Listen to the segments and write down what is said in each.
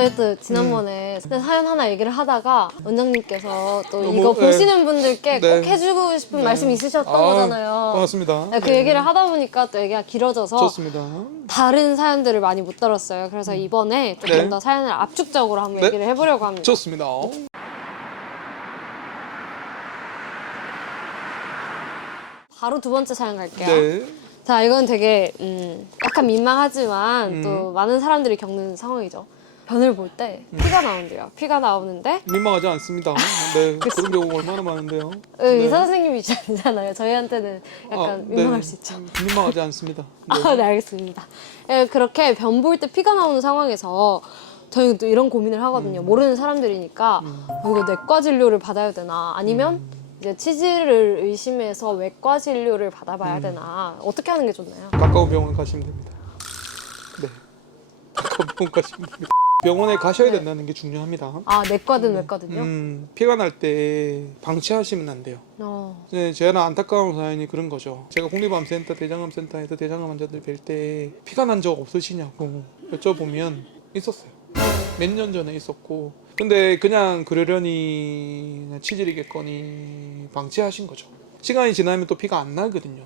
저희 또 지난번에 사연 하나 얘기를 하다가 원장님께서 또 너무, 이거 네. 보시는 분들께 네. 꼭 해주고 싶은 네. 말씀이 있으셨던 거잖아요. 고맙습니다. 네, 그 얘기를 하다 보니까 또 얘기가 길어져서 좋습니다. 다른 사연들을 많이 못 들었어요. 그래서 이번에 조금 네. 더 사연을 압축적으로 한번 네. 얘기를 해보려고 합니다. 좋습니다. 바로 두 번째 사연 갈게요. 네. 자, 이건 되게 약간 민망하지만 또 많은 사람들이 겪는 상황이죠. 변을 볼 때 피가 나온대요. 피가 나오는데 민망하지 않습니다. 네. 그런 경우가 얼마나 많은데요. 의사 선생님이시잖아요. 저희한테는 약간 네. 민망할 수 있죠. 민망하지 않습니다. 네. 아, 네, 알겠습니다. 예, 그렇게 변 볼 때 피가 나오는 상황에서 저희는 또 이런 고민을 하거든요. 모르는 사람들이니까 이거 내과 진료를 받아야 되나 아니면 이제 치질을 의심해서 외과 진료를 받아봐야 되나 어떻게 하는 게 좋나요? 가까운 병원 가시면 됩니다. 네. 가까운 병원 가시면 됩니다. 병원에 가셔야 된다는 게 중요합니다. 아, 내과든 외과든요? 피가 날 때 방치하시면 안 돼요. 이제 제가 안타까운 사연이 그런 거죠. 제가 국립암센터, 대장암센터에서 대장암 환자들 뵐 때 피가 난 적 없으시냐고 여쭤보면 있었어요. 몇 년 전에 있었고, 근데 그냥 그러려니 치질이겠거니 방치하신 거죠. 시간이 지나면 또 피가 안 나거든요.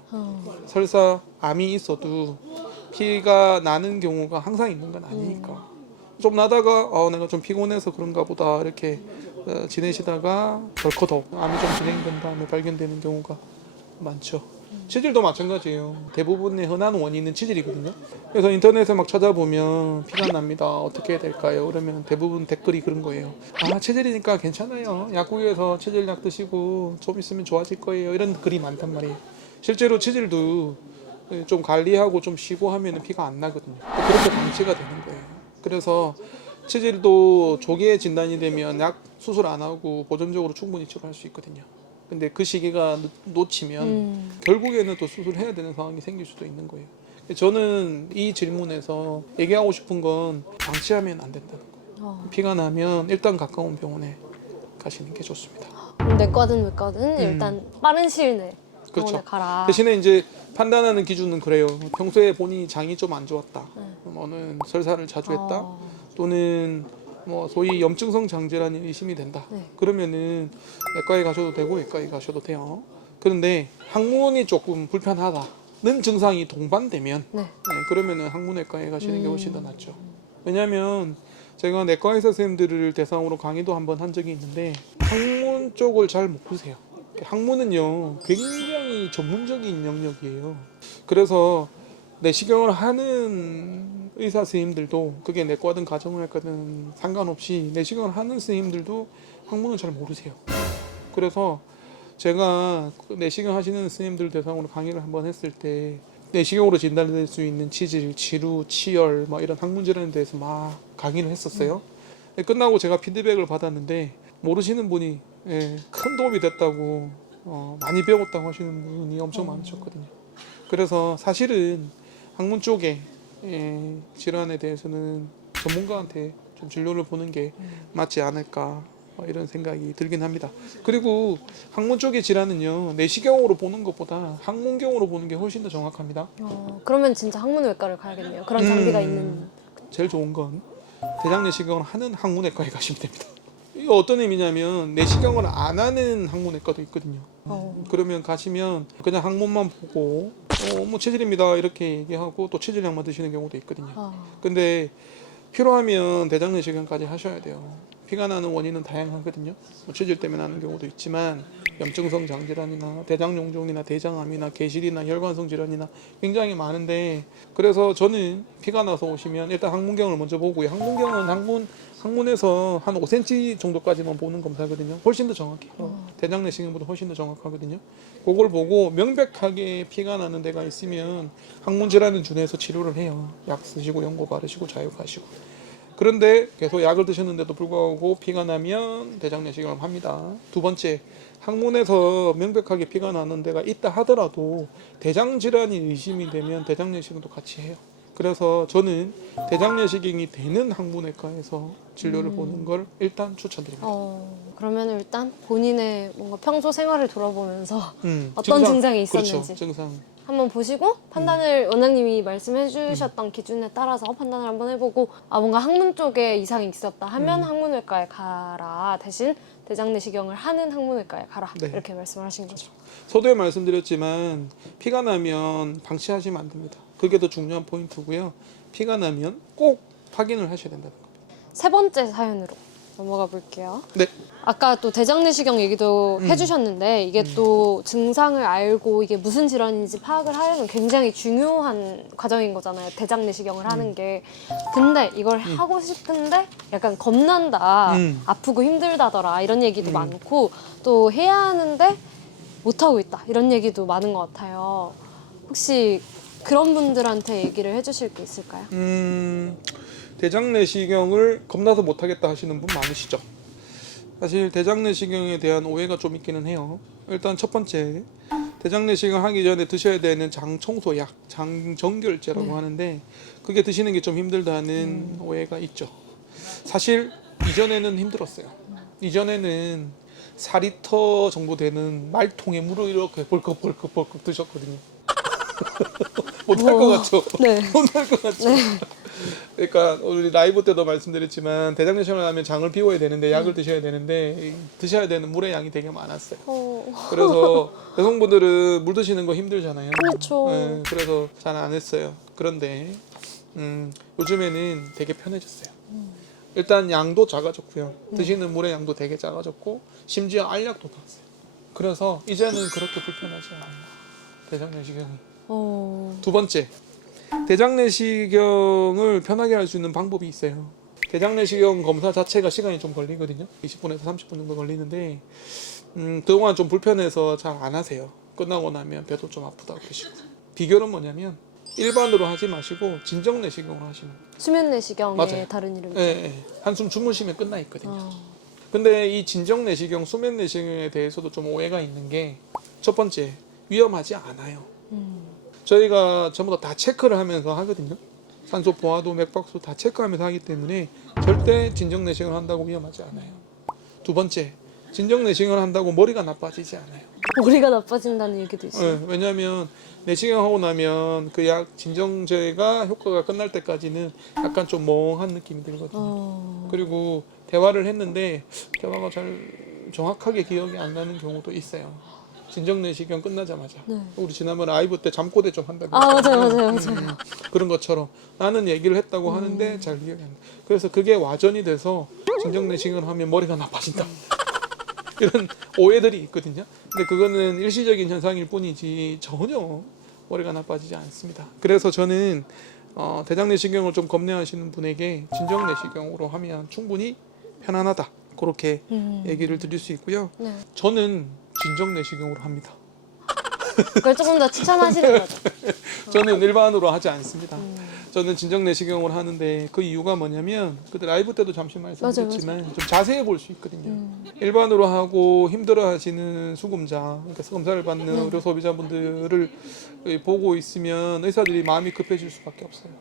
설사 암이 있어도 피가 나는 경우가 항상 있는 건 아니니까. 좀 나다가 내가 좀 피곤해서 그런가 보다 이렇게 지내시다가 덜커덕 암이 좀 진행된 다음에 발견되는 경우가 많죠. 치질도 마찬가지예요. 대부분의 흔한 원인은 치질이거든요. 그래서 인터넷에 막 찾아보면 피가 납니다. 어떻게 해야 될까요? 그러면 대부분 댓글이 그런 거예요. 아, 치질이니까 괜찮아요. 약국에서 치질약 드시고 좀 있으면 좋아질 거예요. 이런 글이 많단 말이에요. 실제로 치질도 좀 관리하고 좀 쉬고 하면 피가 안 나거든요. 그렇게 방치가 되는 거예요. 그래서 치질도 조기에 진단이 되면 약 수술 안 하고 보존적으로 충분히 치료할 수 있거든요. 근데 그 시기가 놓치면 결국에는 또 수술해야 되는 상황이 생길 수도 있는 거예요. 저는 이 질문에서 얘기하고 싶은 건 방치하면 안 된다는 거예요. 피가 나면 일단 가까운 병원에 가시는 게 좋습니다. 내과든 외과든 일단 빠른 시일 내에 병원에 그렇죠. 가라. 대신에 이제 판단하는 기준은 그래요. 평소에 본인이 장이 좀 안 좋았다. 뭐는 설사를 자주 했다. 또는 뭐 소위 염증성 장질환이 의심이 된다. 네. 그러면은 내과에 가셔도 되고 외과에 가셔도 돼요. 그런데 항문이 조금 불편하다는 증상이 동반되면 네. 그러면은 항문외과에 가시는 게 훨씬 더 낫죠. 왜냐하면 제가 내과 의사 선생님들을 대상으로 강의도 한번 한 적이 있는데 항문 쪽을 잘 못 보세요. 항문은요 굉장히 전문적인 영역이에요. 그래서 내시경을 하는 의사 선생님들도 그게 내과든 가정의학과든 상관없이 내시경을 하는 선생님들도 항문을 잘 모르세요. 그래서 제가 내시경 하시는 선생님들 대상으로 강의를 한번 했을 때 내시경으로 진단될 수 있는 치질, 치루, 치열 이런 항문 질환에 대해서 막 강의를 했었어요. 끝나고 제가 피드백을 받았는데 모르시는 분이 큰 도움이 됐다고 많이 배웠다고 하시는 분이 엄청 많으셨거든요. 그래서 사실은 항문 쪽에 질환에 대해서는 전문가한테 좀 진료를 보는 게 맞지 않을까 이런 생각이 들긴 합니다. 그리고 항문 쪽의 질환은요 내시경으로 보는 것보다 항문경으로 보는 게 훨씬 더 정확합니다. 그러면 진짜 항문외과를 가야겠네요. 그런 장비가 있는. 제일 좋은 건 대장 내시경을 하는 항문외과에 가시면 됩니다. 이게 어떤 의미냐면 내시경을 안 하는 항문외과도 있거든요. 그러면 가시면 그냥 항문만 보고 뭐 치질입니다 이렇게 얘기하고 또 치질약만 드시는 경우도 있거든요. 근데 필요하면 대장 내시경까지 하셔야 돼요. 피가 나는 원인은 다양하거든요. 뭐 치질 때문에 나는 경우도 있지만 염증성 장질환이나 대장용종이나 대장암이나 개실이나 혈관성 질환이나 굉장히 많은데, 그래서 저는 피가 나서 오시면 일단 항문경을 먼저 보고요. 항문경은 항문에서 한 5cm 정도까지만 보는 검사거든요. 훨씬 더 정확해요. 대장 내시경보다 훨씬 더 정확하거든요. 그걸 보고 명백하게 피가 나는 데가 있으면 항문 질환을 준해서 치료를 해요. 약 쓰시고 연고 바르시고 자유하시고. 그런데 계속 약을 드셨는데도 불구하고 피가 나면 대장 내시경을 합니다. 두 번째, 항문에서 명백하게 피가 나는 데가 있다 하더라도 대장 질환이 의심이 되면 대장 내시경도 같이 해요. 그래서 저는 대장 내시경이 되는 항문외과에서 진료를 보는 걸 일단 추천드립니다. 그러면 일단 본인의 뭔가 평소 생활을 돌아보면서 어떤 증상, 증상이 있었는지. 그렇죠, 증상. 한번 보시고 판단을 원장님이 말씀해 주셨던 기준에 따라서 판단을 한번 해보고 뭔가 항문 쪽에 이상이 있었다 하면 항문외과에 가라. 대신 대장 내시경을 하는 항문외과에 가라. 네. 이렇게 말씀을 하신 거죠. 서두에 말씀드렸지만 피가 나면 방치하시면 안 됩니다. 그게 더 중요한 포인트고요. 피가 나면 꼭 확인을 하셔야 된다는 겁니다. 세 번째 사연으로 넘어가 볼게요. 네. 아까 또 대장 내시경 얘기도 해주셨는데 이게 또 증상을 알고 이게 무슨 질환인지 파악을 하려면 굉장히 중요한 과정인 거잖아요. 대장 내시경을 하는 게. 근데 이걸 하고 싶은데 약간 겁난다, 아프고 힘들다더라 이런 얘기도 많고 또 해야 하는데 못하고 있다 이런 얘기도 많은 것 같아요. 혹시 그런 분들한테 얘기를 해주실 게 있을까요? 대장 내시경을 겁나서 못하겠다 하시는 분 많으시죠. 사실 대장 내시경에 대한 오해가 좀 있기는 해요. 일단 첫 번째, 대장 내시경 하기 전에 드셔야 되는 장 청소약, 장 정결제라고 하는데 그게 드시는 게 좀 힘들다는 오해가 있죠. 사실 이전에는 힘들었어요. 이전에는 4리터 정도 되는 말통에 물을 이렇게 벌컥 드셨거든요. 못할 것 같죠? 네. 못할 것 같죠? 그러니까 우리 라이브 때도 말씀드렸지만 대장 내시경을 하면 장을 비워야 되는데 약을 드셔야 되는데 드셔야 되는 물의 양이 되게 많았어요. 그래서 여성분들은 물 드시는 거 힘들잖아요. 그렇죠. 네, 그래서 잘 안 했어요. 그런데 요즘에는 되게 편해졌어요. 일단 양도 작아졌고요. 드시는 물의 양도 되게 작아졌고 심지어 알약도 나왔어요. 그래서 이제는 그렇게 불편하지 않아요. 대장 내시경이. 두 번째, 대장 내시경을 편하게 할 수 있는 방법이 있어요. 대장 내시경 검사 자체가 시간이 좀 걸리거든요. 20분에서 30분 정도 걸리는데 그동안 좀 불편해서 잘 안 하세요. 끝나고 나면 배도 좀 아프다고 그러시고. 비결은 뭐냐면 일반으로 하지 마시고 진정 내시경으로 하시는 거예요. 수면 내시경의 맞아요. 다른 이름이죠. 예. 한숨 주무시면 끝나 있거든요. 근데 이 진정 내시경, 수면 내시경에 대해서도 좀 오해가 있는 게 첫 번째, 위험하지 않아요. 저희가 전부 다 체크를 하면서 하거든요. 산소 포화도, 맥박수 다 체크하면서 하기 때문에 절대 진정 내시경을 한다고 위험하지 않아요. 두 번째, 진정 내시경을 한다고 머리가 나빠지지 않아요. 머리가 나빠진다는 얘기도 있어요. 네, 왜냐하면 내시경 하고 나면 그 약 진정제가 효과가 끝날 때까지는 약간 좀 멍한 느낌이 들거든요. 그리고 대화를 했는데 대화가 잘 정확하게 기억이 안 나는 경우도 있어요. 진정 내시경 끝나자마자 우리 지난번 라이브 때 잠꼬대 좀 한다고 맞아요. 그런 것처럼 나는 얘기를 했다고 하는데 잘 기억이 안 나. 그래서 그게 와전이 돼서 진정 내시경을 하면 머리가 나빠진다. 이런 오해들이 있거든요. 근데 그거는 일시적인 현상일 뿐이지 전혀 머리가 나빠지지 않습니다. 그래서 저는 대장 내시경을 좀 겁내하시는 분에게 진정 내시경으로 하면 충분히 편안하다. 그렇게 얘기를 드릴 수 있고요. 네. 저는 진정 내시경으로 합니다. 그걸 조금 더 추천하시는 거죠. 저는 일반으로 하지 않습니다. 저는 진정 내시경을 하는데 그 이유가 뭐냐면 그때 라이브 때도 잠시 말씀드렸지만 좀 자세히 볼 수 있거든요. 일반으로 하고 힘들어하시는 수금자, 그러니까 검사를 받는 의료 소비자분들을 보고 있으면 의사들이 마음이 급해질 수밖에 없어요.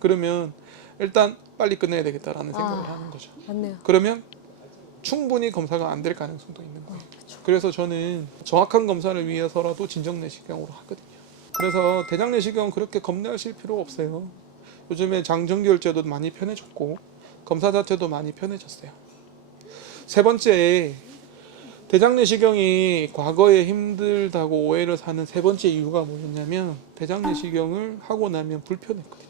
그러면 일단 빨리 끝내야 되겠다라는 생각을 하는 거죠. 맞네요. 그러면 충분히 검사가 안 될 가능성도 있는 거예요. 그래서 저는 정확한 검사를 위해서라도 진정 내시경으로 하거든요. 그래서 대장 내시경은 그렇게 겁내하실 필요 없어요. 요즘에 장정결제도 많이 편해졌고 검사 자체도 많이 편해졌어요. 세 번째, 대장 내시경이 과거에 힘들다고 오해를 사는 세 번째 이유가 뭐였냐면 대장 내시경을 하고 나면 불편했거든요.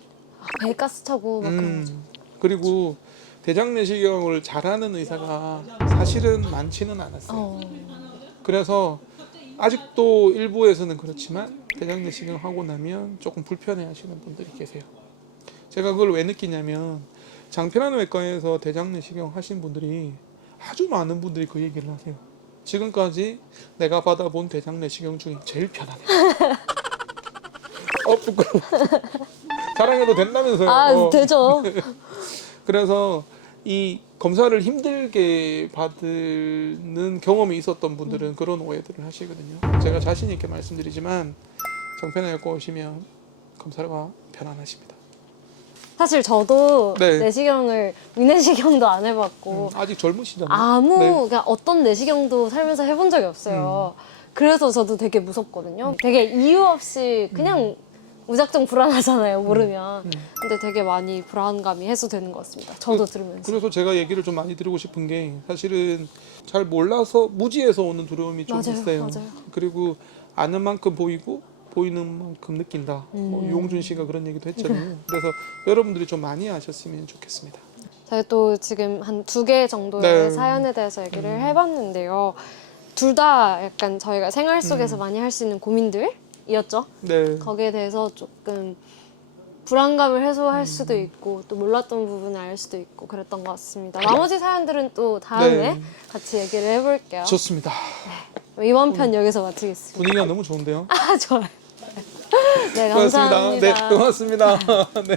배에 가스 차고 막 그런 거죠. 그리고 대장 내시경을 잘하는 의사가 사실은 많지는 않았어요. 그래서 아직도 일부에서는 그렇지만 대장 내시경 하고 나면 조금 불편해 하시는 분들이 계세요. 제가 그걸 왜 느끼냐면 장편환 외과에서 대장 내시경 하신 분들이 아주 많은 분들이 그 얘기를 하세요. 지금까지 내가 받아본 대장 내시경 중에 제일 편하네. 부끄러워. 자랑해도 된다면서요. 되죠. 그래서 이 검사를 힘들게 받는 경험이 있었던 분들은 그런 오해들을 하시거든요. 제가 자신 있게 말씀드리지만 정편외과 오시면 검사가 편안하십니다. 사실 저도 네. 내시경을 위내시경도 안 해봤고 아직 젊으시잖아요. 네. 그러니까 어떤 내시경도 살면서 해본 적이 없어요. 그래서 저도 되게 무섭거든요. 되게 이유 없이 그냥 무작정 불안하잖아요, 모르면. 근데 되게 많이 불안감이 해소되는 것 같습니다. 저도 들으면서. 그래서 제가 얘기를 좀 많이 드리고 싶은 게 사실은 잘 몰라서 무지에서 오는 두려움이 좀 맞아요, 있어요. 맞아요. 그리고 아는 만큼 보이고 보이는 만큼 느낀다. 뭐 유홍준 씨가 그런 얘기도 했잖아요. 그래서 여러분들이 좀 많이 아셨으면 좋겠습니다. 저희 또 지금 한 2개 정도의 네. 사연에 대해서 얘기를 해봤는데요. 둘 다 약간 저희가 생활 속에서 많이 할 수 있는 고민들이었죠. 네. 거기에 대해서 조금 불안감을 해소할 수도 있고 또 몰랐던 부분을 알 수도 있고 그랬던 것 같습니다. 나머지 사연들은 또 다음에 네. 같이 얘기를 해볼게요. 좋습니다. 이번 편 여기서 마치겠습니다. 분위기가 너무 좋은데요. 아, 좋아요. 네, 고맙습니다. 감사합니다. 네, 고맙습니다. 네.